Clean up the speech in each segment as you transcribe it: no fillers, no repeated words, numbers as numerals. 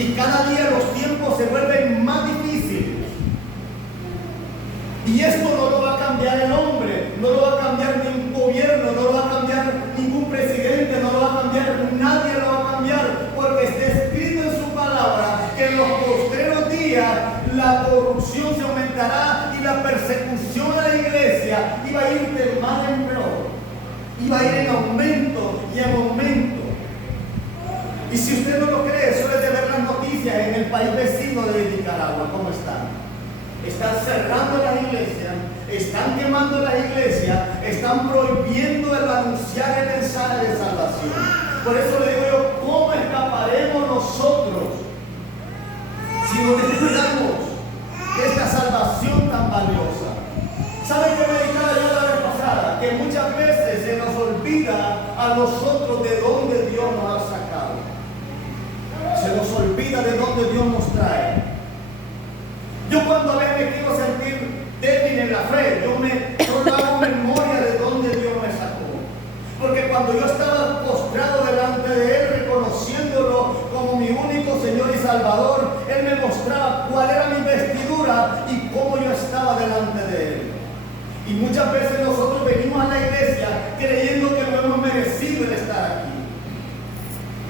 Y cada día los tiempos se vuelven más difíciles. Y esto no lo va a cambiar el hombre, no lo va a cambiar ningún gobierno, no lo va a cambiar ningún presidente, no lo va a cambiar, nadie lo va a cambiar, porque está escrito en su palabra que en los postreros días la corrupción se aumentará y la persecución a la iglesia iba a ir de mal en peor, iba a ir en aumento y en aumento. Y si usted no lo cree, solo es de ver las noticias en el país vecino de Nicaragua, ¿cómo están? Están cerrando las iglesias, están quemando las iglesias, están prohibiendo el anunciar el mensaje de salvación. Por eso le digo yo, ¿cómo escaparemos nosotros si no descuidamos de esta salvación tan valiosa? ¿Sabe qué me dedicaba yo la vez pasada? Que muchas veces se nos olvida a nosotros de dónde Dios nos ha sacado. Se nos olvida de dónde Dios nos trae. Yo cuando a veces me quiero sentir débil en la fe, yo hago memoria de dónde Dios me sacó. Porque cuando yo estaba postrado delante de Él, reconociéndolo como mi único Señor y Salvador, Él me mostraba cuál era mi vestidura y cómo yo estaba delante de Él. Y muchas veces nosotros venimos a la iglesia creyendo que no hemos merecido el estar aquí.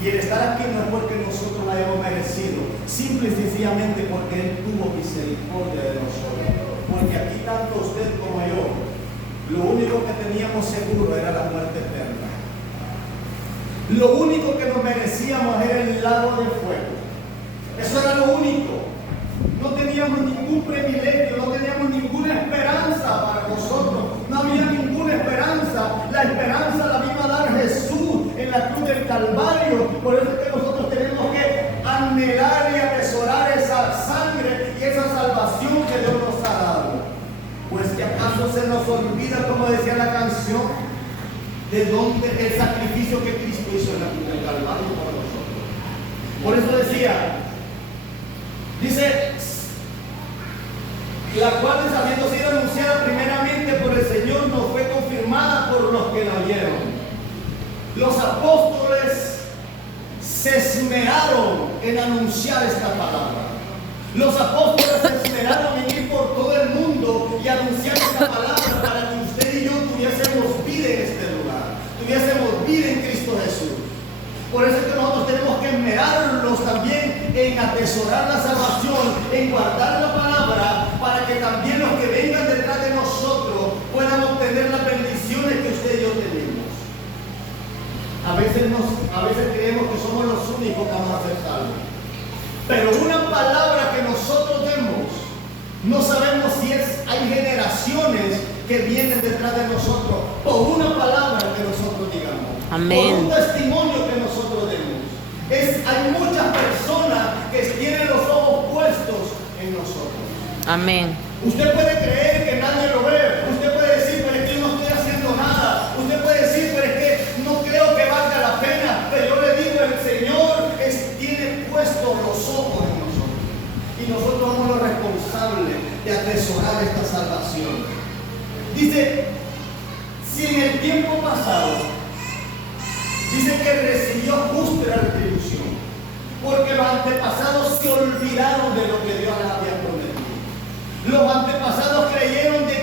Y el estar aquí no es porque nosotros la hayamos merecido, simple y sencillamente porque Él tuvo misericordia de nosotros. Porque aquí tanto usted como yo, lo único que teníamos seguro era la muerte eterna. Lo único que nos merecíamos era el lago de fuego. Eso era lo único. No teníamos ningún privilegio, no teníamos ninguna esperanza para nosotros. No había ninguna esperanza. La esperanza la vino a dar Jesús en la cruz del Calvario. Por eso es que nosotros tenemos que anhelar y atesorar esa sangre y esa salvación que Dios nos ha dado. Pues que acaso se nos olvida, como decía la canción, de dónde el sacrificio que Cristo hizo en la cruz del Calvario por nosotros. Por eso dice, la cual habiendo sido anunciada primeramente por el Señor, nos fue confirmada por los que la oyeron. Los apóstoles se esmeraron en anunciar esta palabra. Los apóstoles se esmeraron en ir por todo el mundo y anunciar esta palabra para que usted y yo tuviésemos vida en este lugar, tuviésemos vida en Cristo Jesús. Por eso es que nosotros tenemos que esmerarnos también en atesorar la salvación, en guardar la palabra, para que también los que vengan detrás de nosotros puedan obtener las bendiciones que usted y yo tenemos. A veces creemos que somos los únicos que vamos a ser salvos. Pero una palabra que nosotros demos, no sabemos si hay generaciones que vienen detrás de nosotros por una palabra que nosotros digamos. Amén. Por un testimonio que nosotros demos. Hay muchas personas que tienen los ojos puestos en nosotros. Amén. Usted puede creer que nadie lo ve. Usted puede decir, pero es que yo no estoy haciendo nada. Usted puede decir, pero es que no creo que valga la pena. Pero yo le digo, el Señor tiene puestos los ojos en nosotros. Y nosotros somos los responsables de atesorar esta salvación. Dice, si en el tiempo pasado dice que recibió justa retribución, porque los antepasados se olvidaron de lo que Dios les había prometido. Los antepasados creyeron de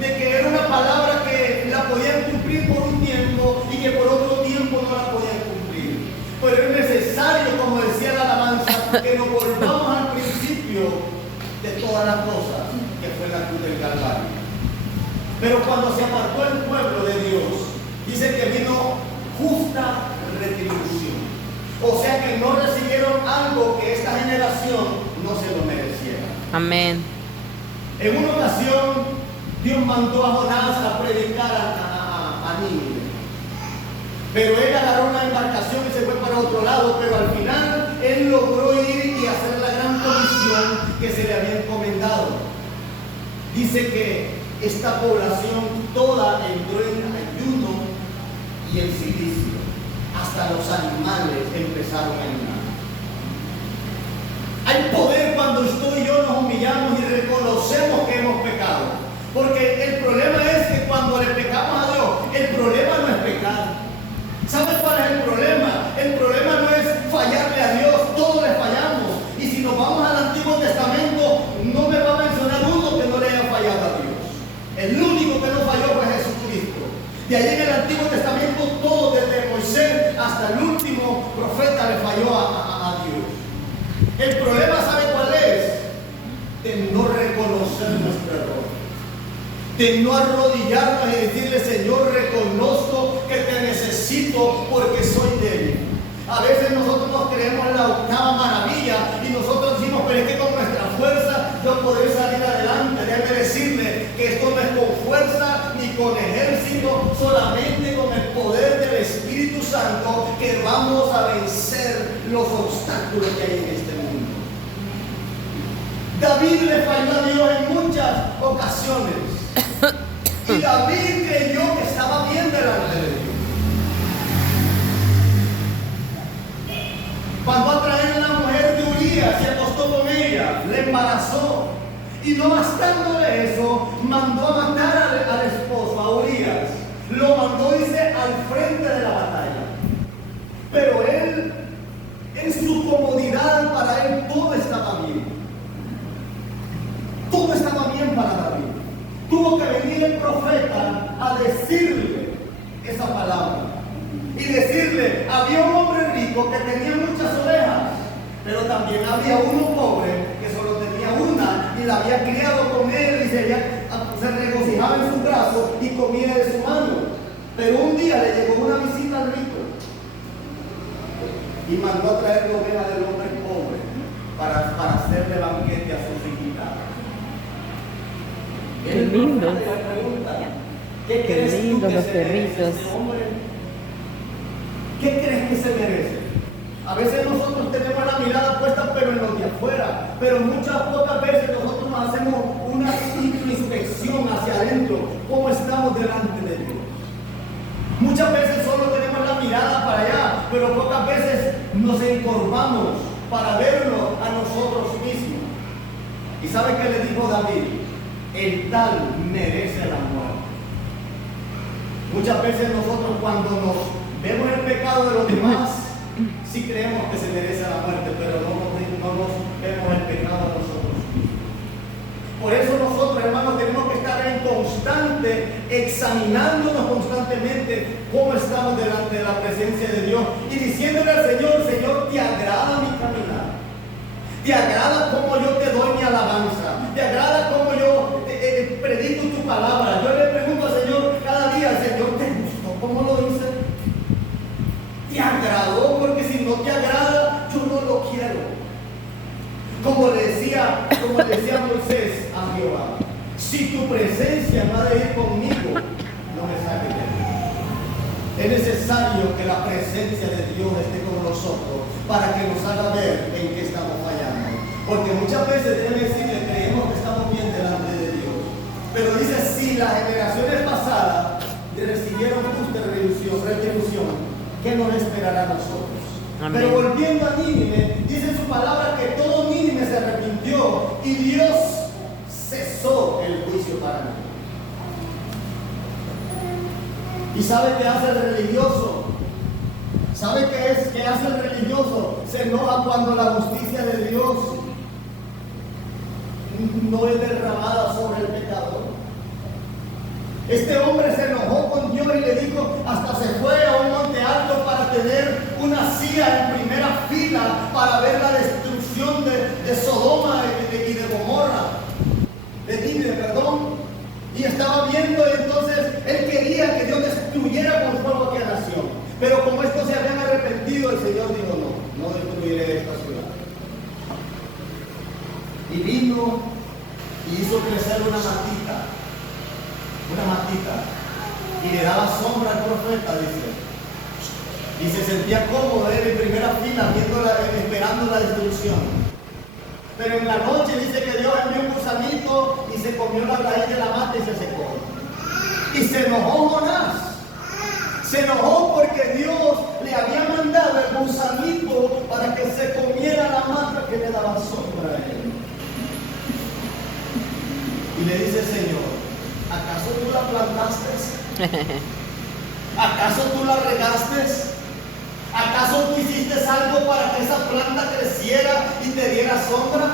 que era una palabra que la podían cumplir por un tiempo y que por otro tiempo no la podían cumplir. Pero es necesario, como decía la alabanza, que nos volvamos al principio de todas las cosas, que fue la cruz del Calvario. Pero cuando se apartó el pueblo de Dios, dice que vino justa retribución. O sea que no recibieron algo que esta generación no se lo mereciera. Amén. En una ocasión, Dios mandó a Jonás a predicar a Nínive. Pero él agarró una embarcación y se fue para otro lado, pero al final él logró ir y hacer la gran comisión que se le había encomendado. Dice que esta población toda entró en ayuno y en silicio. Hasta los animales empezaron a ayunar. Hay poder cuando usted y yo nos humillamos y reconocemos que hemos pecado. Porque el problema es que cuando le pecamos a Dios, el problema no es pecar. ¿Sabes cuál es el problema? El problema no es fallarle a Dios, todos le fallamos. El problema, ¿sabe cuál es? De no reconocer nuestro error. De no arrodillarnos y decirle: Señor, reconozco que te necesito porque soy débil. A veces nosotros nos creemos la octava maravilla y nosotros decimos: pero es que con nuestra fuerza yo podré salir adelante. Déjame decirle que esto no es con fuerza ni con ejército, solamente con el poder del Espíritu Santo que vamos a vencer los obstáculos que hay en este mundo. David le falló a Dios en muchas ocasiones. Y David creyó que estaba bien delante de Dios. Mandó a traer a la mujer de Urías, se acostó con ella, le embarazó. Y no bastándole eso, mandó a matar al esposo, a Urías. Lo mandó, dice, al frente de la batalla. Pero él, en su comodidad, para él todo estaba bien. Todo estaba bien para David. Tuvo que venir el profeta a decirle esa palabra. Y decirle: había un hombre rico que tenía muchas ovejas, pero también había uno pobre que solo tenía una y la había criado con él y se regocijaba en su brazo y comía de su mano. Pero un día le llegó una visita al rico y mandó a traer la oveja del hombre pobre para hacerle banquete a sus invitados. Qué lindo. ¿Qué Qué crees tú lindo que los se merece perritos. este hombre? ¿Qué crees que se merece? A veces nosotros tenemos la mirada puesta pero en los de afuera, pero muchas pocas veces nosotros nos hacemos una introspección hacia adentro, cómo estamos delante de Dios. Muchas veces solo tenemos la mirada para allá, pero pocas veces nos encorvamos para verlo a nosotros mismos. ¿Y sabe qué le dijo David? El tal merece la muerte. Muchas veces nosotros, cuando nos vemos el pecado de los demás, sí creemos que se merece la muerte, pero no nos vemos el pecado de nosotros. Por eso nosotros, hermanos, tenemos que estar en constante, examinándonos constantemente cómo estamos delante de la presencia de Dios y diciéndole al Señor: Señor, ¿te agrada mi caminar? ¿Te agrada cómo yo te doy mi alabanza? ¿Te agrada cómo yo predico tu palabra? Yo le pregunto al Señor cada día: Señor, ¿te gustó cómo lo hice? ¿Te agradó? Porque si no te agrada, yo no lo quiero. Como le decía Moisés a Jehová: si tu presencia no ha de ir conmigo, no me saques de aquí. Es necesario que la presencia de Dios esté con nosotros para que nos haga ver en qué estamos fallando. Porque muchas veces, debe decirle, creemos que estamos bien delante de Dios. Pero dice: si las generaciones pasadas recibieron justa retribución, ¿qué nos esperará a nosotros? Amén. Pero volviendo a Nínive, dice su palabra que todo Nínive se arrepintió y Dios cesó el juicio para mí. ¿Y sabe qué hace el religioso? ¿Sabe qué hace el religioso? Se enoja cuando la justicia de Dios no es derramada sobre el pecador. Este hombre se enojó con Dios y le dijo, hasta se fue a un monte alto para tener una silla en primera fila para ver la destrucción de Sodoma y de Gomorra, de Nínive, perdón. Y estaba viendo, y entonces él quería que Dios destruyera con fuego aquella nación. Pero como estos se habían arrepentido, el Señor dijo: no destruiré esta ciudad. Y vino y hizo crecer una matita, y le daba sombra al profeta, dice. Y se sentía cómodo él en primera fila, esperando la destrucción. Pero en la noche dice que Dios envió un gusanito y se comió la raíz de la mata y se secó. Y se enojó Jonás. Se enojó porque Dios le había mandado el gusanito para que se comiera la mata que le daba sombra a él. Y le dice: Señor, ¿acaso tú la plantaste? ¿Acaso tú la regaste? ¿Acaso tú hiciste algo para que esa planta creciera y te diera sombra?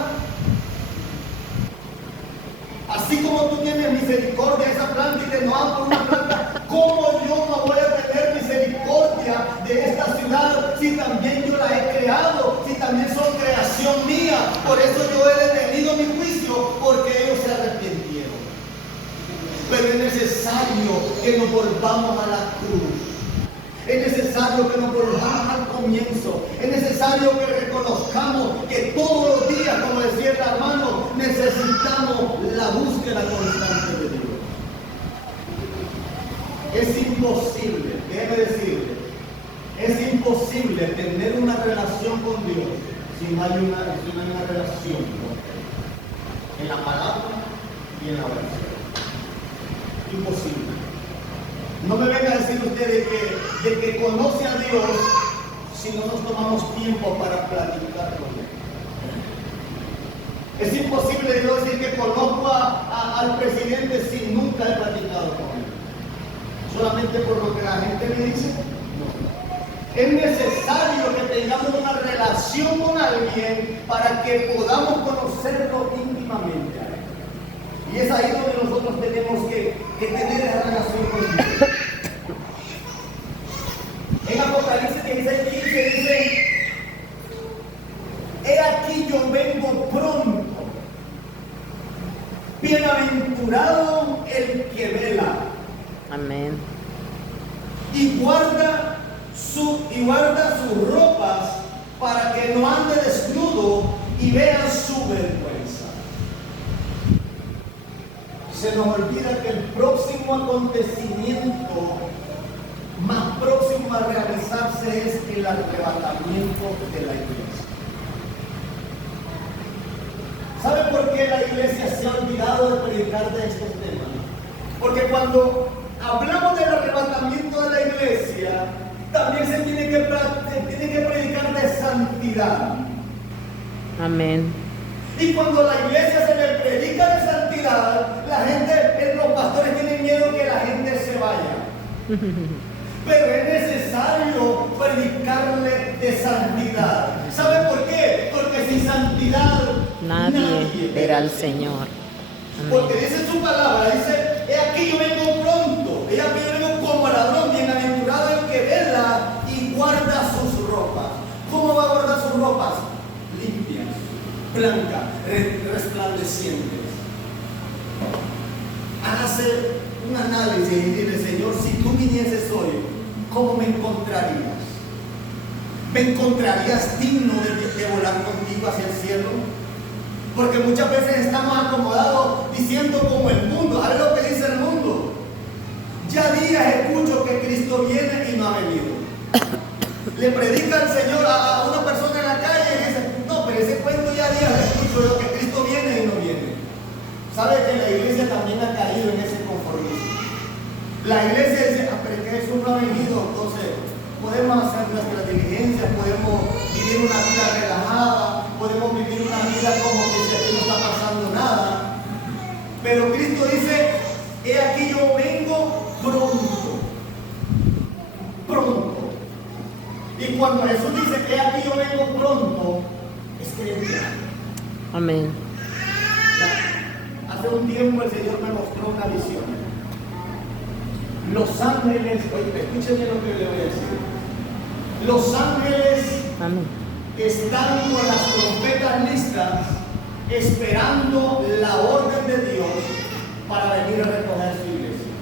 Así como tú tienes misericordia de esa planta y te enojas por una planta, ¿cómo yo no voy a tener misericordia de esta ciudad si también yo la he creado, si también son creación mía? que nos volvamos a la cruz. Es necesario que nos volvamos al comienzo. Es necesario que reconozcamos que todos los días, como decía el hermano, necesitamos la búsqueda constante de Dios. Es imposible, déjeme decirle, es imposible tener una relación con Dios si no hay una relación con Él. En la palabra y en la oración. Imposible. No me venga a decir usted de que conoce a Dios si no nos tomamos tiempo para platicar con Él. Es imposible yo decir que conozco al presidente si nunca he platicado con Él. Solamente por lo que la gente me dice. No. Es necesario que tengamos una relación con alguien para que podamos conocerlo íntimamente a Él. Y es ahí donde nosotros tenemos que tener esa relación con Dios. En Apocalipsis 16:15 dice: he aquí yo vengo pronto, bienaventurado el que vela. Amén. Y guarda sus ropas para que no ande desnudo y vea su vergüenza. Se nos olvida que el próximo acontecimiento más próximo a realizarse es el arrebatamiento de la iglesia. ¿Sabe por qué la iglesia se ha olvidado de predicar de estos temas? Porque cuando hablamos del arrebatamiento de la iglesia, también se tiene que predicar de santidad. Amén. Y cuando la iglesia se le predica de santidad, los pastores tienen miedo que la gente se vaya. Pero es necesario predicarle de santidad. ¿Sabe por qué? Porque sin santidad Nadie verá al Señor. Amén. Porque dice su palabra, dice: he aquí yo vengo pronto, he aquí yo vengo como ladrón, bienaventurado el que vela y guarda sus ropas. ¿Cómo va a guardar sus ropas? Limpias, blancas, resplandecientes. Hágase un análisis y dile: Señor, si tú vinieses hoy, ¿cómo me encontrarías? ¿Me encontrarías digno de volar contigo hacia el cielo? Porque muchas veces estamos acomodados diciendo como el mundo. ¿Sabes lo que dice el mundo? Ya días escucho que Cristo viene y no ha venido. Le predica el Señor a una persona en la calle y dice: no, pero ese cuento ya días escucho yo, que Cristo viene y no viene. ¿Sabe que la iglesia también ha caído en ese conformismo? La iglesia dice: pero es que Jesús no ha venido, entonces podemos hacer nuestras diligencias, podemos vivir una vida relajada, podemos vivir una vida como que si aquí no está pasando nada. Pero Cristo dice: he aquí yo vengo pronto. Pronto. Y cuando Jesús dice: he aquí yo vengo pronto, es que es ya. Amén. Hace un tiempo el Señor me mostró una visión. Los ángeles, oye, escúchenme lo que le voy a decir. Los ángeles Amén. están con las trompetas listas, esperando la orden de Dios para venir a recoger su iglesia.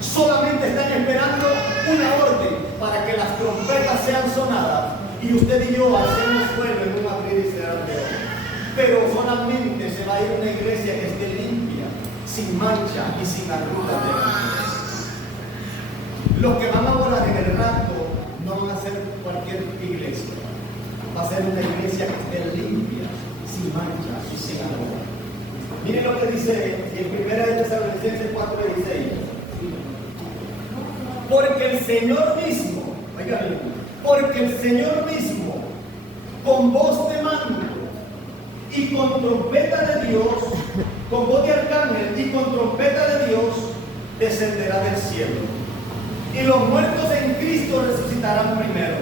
Solamente están esperando una orden para que las trompetas sean sonadas y usted y yo hacemos fuego en un abrir y cerrar de ojos. Pero solamente se va a ir una iglesia que esté limpia, sin mancha y sin arrugas de la. Los que van a volar en el rapto no van a ser cualquier iglesia. Va a ser una iglesia que esté limpia, sin mancha y sin arrugas. Miren lo que dice en 1 Tesalonicenses 4:16. Porque el Señor mismo, oigan, porque el Señor mismo, con voz de mando y con trompeta de Dios, con voz de arcángel y con trompeta de Dios, descenderá del cielo. Y los muertos en Cristo resucitarán primero.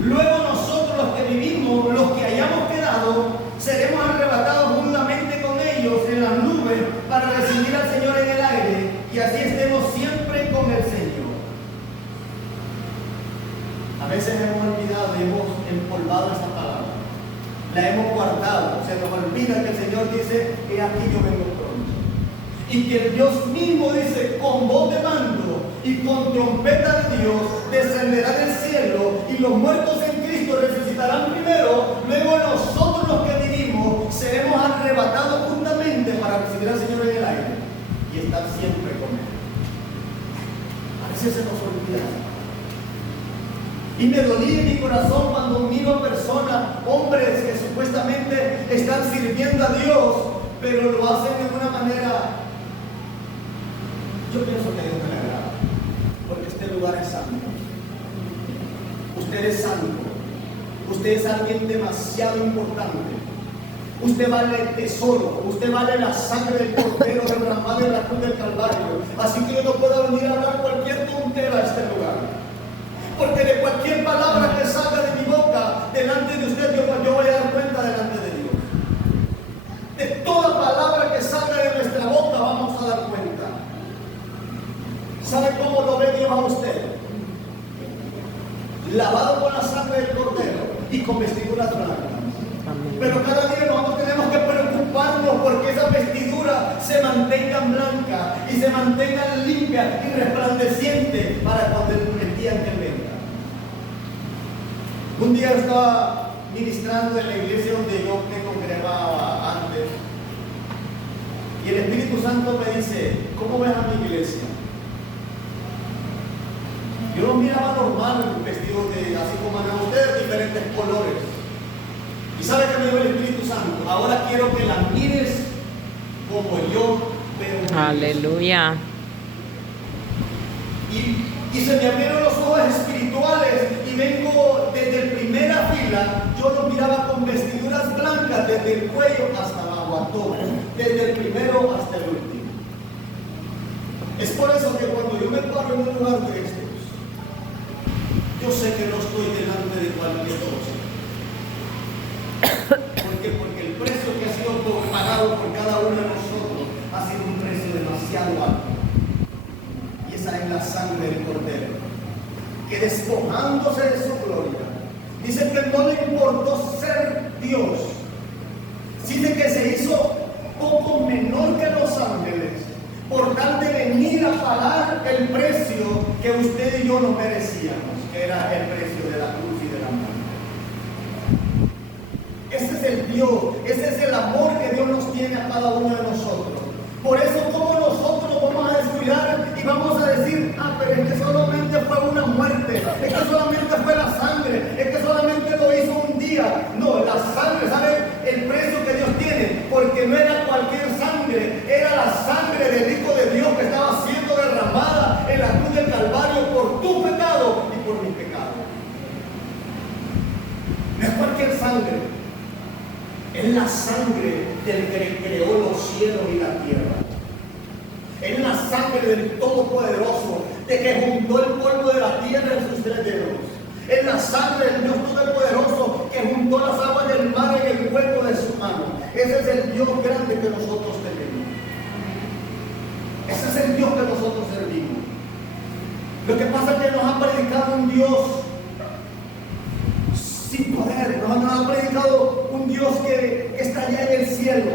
Luego nosotros, los que vivimos, los que hayamos quedado, seremos arrebatados juntamente con ellos en las nubes para recibir al Señor en el aire, y así estemos siempre con el Señor. A veces hemos olvidado y hemos empolvado esa palabra. La hemos guardado. Se nos olvida que el Señor dice: he aquí yo vengo pronto. Y que Dios mismo dice, con voz de mando y con trompeta de Dios descenderá del cielo, y los muertos en Cristo resucitarán primero, luego nosotros los que vivimos seremos arrebatados juntamente para recibir al Señor en el aire y estar siempre con Él. A veces se nos olvida. Y me dolía en mi corazón cuando miro a personas, hombres que supuestamente están sirviendo a Dios, pero lo hacen de una manera, yo pienso que a Dios no le agrada, porque este lugar es santo. Usted es santo. Usted es alguien demasiado importante. Usted vale el tesoro. Usted vale la sangre del Cordero derramada en la cruz del Calvario. Así que yo no puedo venir a hablar cualquier tontera a este lugar. Porque de cualquier palabra que salga de mi boca delante de usted, yo voy a dar cuenta delante de Dios. De toda palabra que salga de nuestra boca vamos a dar cuenta. ¿Sabe cómo lo ve Dios a usted? Lavado con la sangre del Cordero y con vestiduras blancas. Pero cada día nosotros tenemos que preocuparnos porque esa vestidura se mantenga blanca y se mantenga limpia y resplandeciente para cuando el día en que venga. Un día estaba ministrando en la iglesia donde yo me congregaba antes, y el Espíritu Santo me dice, ¿cómo ves a mi iglesia? Yo los miraba normal, vestidos de, así como eran ustedes, diferentes colores. ¿Y sabe qué me dio el Espíritu Santo? Ahora quiero que la mires como yo veo. Aleluya. Y se me abrieron los ojos espirituales y vengo desde primera fila, yo los miraba con vestiduras blancas desde el cuello hasta abajo, a todo, desde el primero hasta el último. Es por eso que cuando yo me paro en un lugar de estos, yo sé que no estoy delante de cualquier cosa. Porque el precio que ha sido pagado por cada uno de nosotros ha sido un precio demasiado alto. Y esa es la sangre del Cordero, que despojándose de su gloria, dice que no le importó ser Dios. Dice que se hizo poco menor que los ángeles, por tal de venir a pagar el precio que usted y yo no merecíamos, que era el precio de la cruz y de la muerte. Ese es el Dios, ese es el amor que Dios nos tiene a cada uno de nosotros. Por eso, como nosotros nos vamos a descuidar y vamos a decir, pero es que solamente fue una muerte, es que solamente fue la sangre, es que solamente lo hizo un día. No, la sangre, ¿sabe el precio que Dios tiene? Porque no era cualquier sangre, era la sangre del Hijo de Dios que estaba siendo derramada en la cruz del Calvario por tu pecado y por mi pecado. No es cualquier sangre. Es la sangre del que creó los cielos y la tierra. Es la sangre del Todopoderoso, de que juntó el polvo de la tierra en sus 3 dedos. Es la sangre del Dios Todopoderoso que juntó las aguas del mar en el hueco de su mano. Ese es el Dios grande que nosotros tenemos. Ese es el Dios que nosotros servimos. Lo que pasa es que nos ha predicado un Dios sin poder, nos ha predicado un Dios que está allá en el cielo.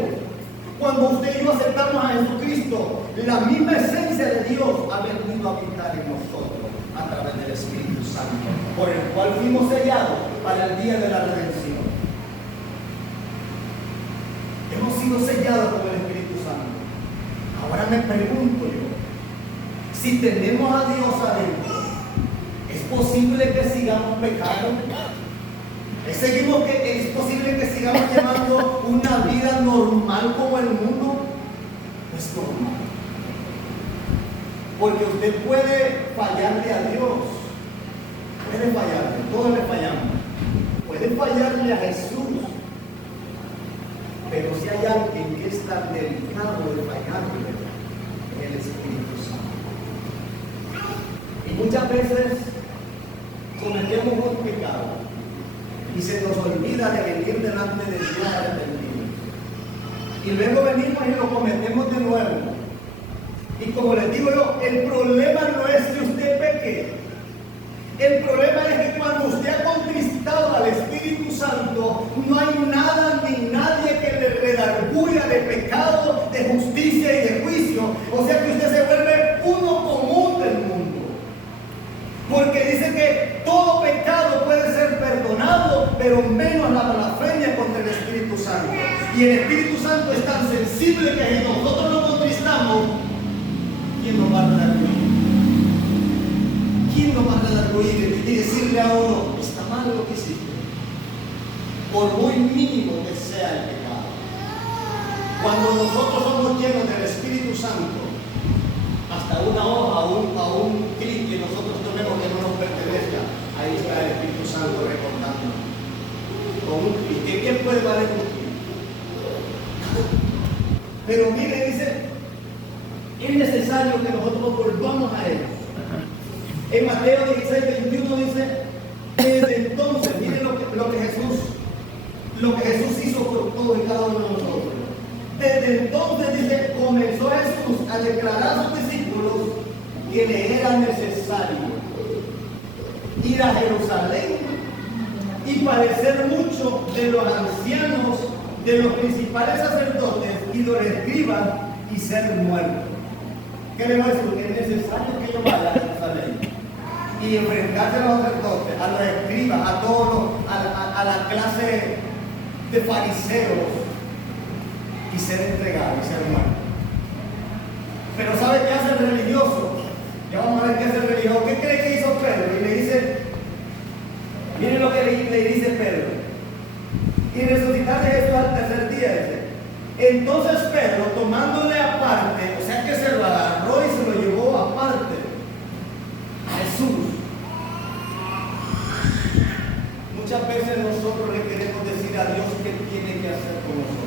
Cuando usted y yo aceptamos a Jesucristo, la misma esencia de Dios ha venido a habitar en nosotros a través del Espíritu Santo, por el cual fuimos sellados para el día de la redención. Hemos sido sellados por el Espíritu Santo. Ahora me pregunto yo, si tenemos a Dios adentro, ¿es posible que sigamos pecando? ¿Es posible que sigamos llevando una vida normal como el mundo? No es normal. Porque usted puede fallarle a Dios. Puede fallarle, todos le fallamos. Puede fallarle a Jesús. Pero si hay alguien que es tan delicado de fallarle, es el Espíritu Santo. Y muchas veces cometemos un pecado y se nos olvida de venir delante de Dios arrepentidos. Y luego venimos y lo cometemos de nuevo. Y como les digo yo, el problema no es que usted peque. El problema es que cuando usted ha contristado al Espíritu Santo, no hay nada ni nadie que le redarguya de pecado, de justicia y de juicio, pero menos la blasfemia contra el Espíritu Santo. Y el Espíritu Santo es tan sensible que si nosotros lo contristamos, ¿quién nos va a redarguir? ¿Quién nos va a redarguir y decirle a uno, está mal lo que hiciste? Por muy mínimo que sea el pecado. Cuando nosotros somos llenos del Espíritu Santo, hasta una hoja, a un clic que nosotros tomemos que no nos pertenezca, ahí está el Espíritu Santo recordándonos. Con un clic. ¿Quién puede valer un clic? Pero mire, dice, es necesario que nosotros volvamos a Él. En Mateo 16:21 dice, desde entonces, miren lo que Jesús hizo por todos y cada uno de nosotros. Desde entonces, dice, comenzó Jesús a declarar a sus discípulos que le era necesario ir a Jerusalén y padecer mucho de los ancianos, de los principales sacerdotes y los escribas y ser muerto. ¿Qué le va a decir? Es necesario que yo vaya a Jerusalén y enfrentarse a los sacerdotes, a los escribas, a todos a la clase de fariseos y ser entregado y ser muerto. Pero ¿sabe qué hace el religioso? Ya vamos a ver qué hace el religioso. ¿Qué cree que hizo Pedro? Y le dice, miren lo que le dice Pedro. Y resucitar de Jesús al tercer día, dice. Entonces Pedro, tomándole aparte, o sea que se lo agarró y se lo llevó aparte a Jesús. Muchas veces nosotros le queremos decir a Dios qué tiene que hacer con nosotros.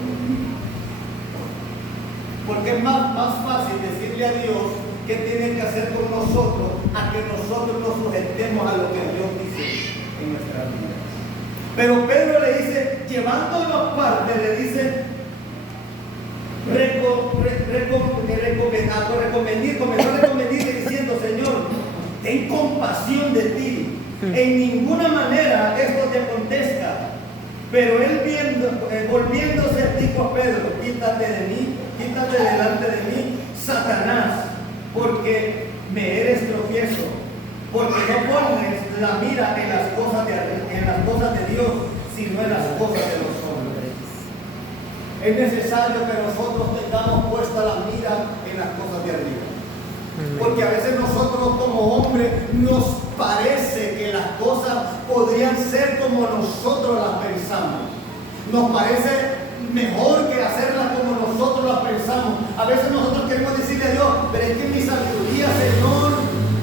Porque es más fácil decirle a Dios qué tiene que hacer con nosotros a que nosotros nos sujetemos a lo que Dios dice en nuestra vida. Pero Pedro le dice, llevándolo aparte, le dice, comenzó a recomendarle diciendo, Señor, ten compasión de ti. En ninguna manera esto te acontezca. Pero él volviéndose, dijo a Pedro, quítate de mí, quítate delante de mí, Satanás, porque me eres tropiezo, porque no pones la mira en las cosas de Dios, sino en las cosas de los hombres. Es necesario que nosotros tengamos puesta la mira en las cosas de arriba. Porque a veces nosotros como hombres nos parece que las cosas podrían ser como nosotros las pensamos. Nos parece mejor que hacerlas como nosotros las pensamos. A veces nosotros queremos decirle a Dios, pero es que en mi sabiduría, Señor,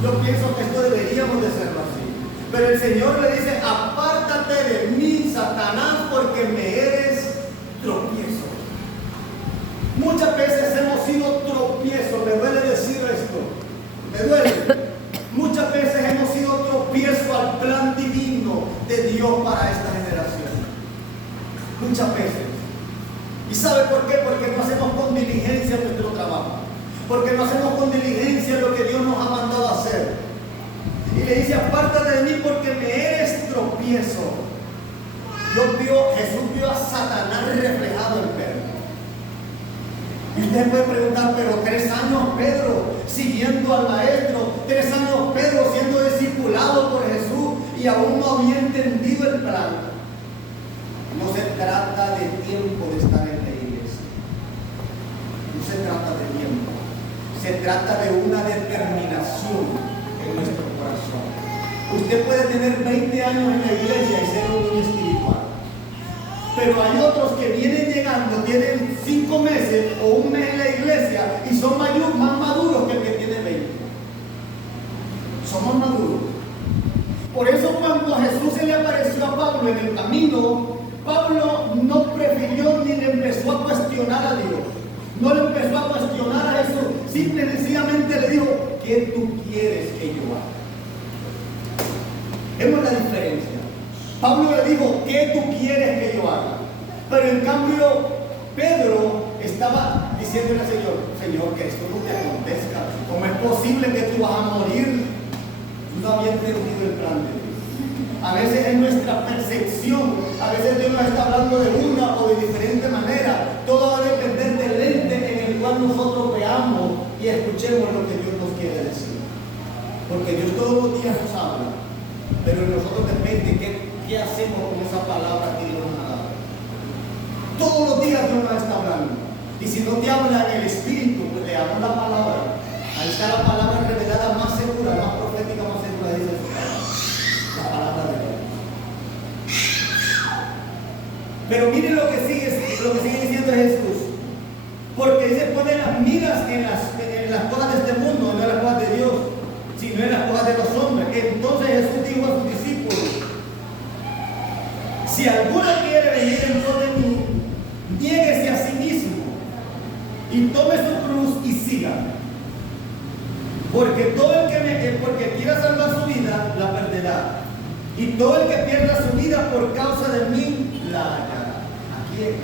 yo pienso que esto deberíamos de hacerlo así. Pero el Señor le dice, apártate de mí, Satanás, porque me eres tropiezo. Muchas veces hemos sido tropiezos, me duele decir esto, me duele. Muchas veces hemos sido tropiezo al plan divino de Dios para esta generación. Muchas veces. ¿Y sabe por qué? Porque no hacemos con diligencia nuestro trabajo. Porque no hacemos con diligencia lo que Dios nos ha mandado a hacer. Y le dice, apártate de mí porque me eres tropiezo. Jesús vio a Satanás reflejado en Pedro. Y usted puede preguntar, pero 3 años Pedro siguiendo al maestro, 3 años Pedro siendo discipulado por Jesús y aún no había entendido el plan. No se trata de tiempo de estar en la iglesia. No se trata de tiempo. Se trata de una determinación en nuestro corazón. Usted puede tener 20 años en la iglesia y ser un niño espiritual. Pero hay otros que vienen llegando, tienen 5 meses o 1 mes en la iglesia y son más maduros que el que tiene 20. Somos maduros. Por eso cuando Jesús se le apareció a Pablo en el camino, Pablo no prefirió ni le empezó a cuestionar a Dios. No le empezó a cuestionar a Jesús. Simple y sencillamente le dijo, ¿qué tú quieres que yo haga? Vemos la diferencia. Pablo le dijo, ¿qué tú quieres que yo haga? Pero en cambio, Pedro estaba diciéndole al Señor, Señor, que esto no te acontezca. ¿Cómo es posible que tú vas a morir? No había entendido el plan de Dios. A veces es nuestra percepción, a veces Dios nos está hablando de una o de diferente manera. Todo va a depender del lente en el cual nosotros veamos y escuchemos lo que Dios nos quiere decir. Porque Dios todos los días nos habla, pero en nosotros depende qué hacemos con esa palabra no nos está hablando. Y si no te habla en el Espíritu, pues le habla la palabra. Ahí está la palabra revelada más segura, más profética, más segura, dice la palabra de Dios. Pero mire lo que sigue diciendo Jesús. Porque dice, ponen las miras en las cosas de este mundo, no en las cosas de Dios, sino en las cosas de los hombres. Entonces Jesús dijo a sus discípulos: si alguno quiere venir en pos de mí, niéguese a sí mismo y tome su cruz y sígame. Porque todo porque quiera salvar su vida, la perderá. Y todo el que pierda su vida por causa de mí, la hallará. ¿A quién?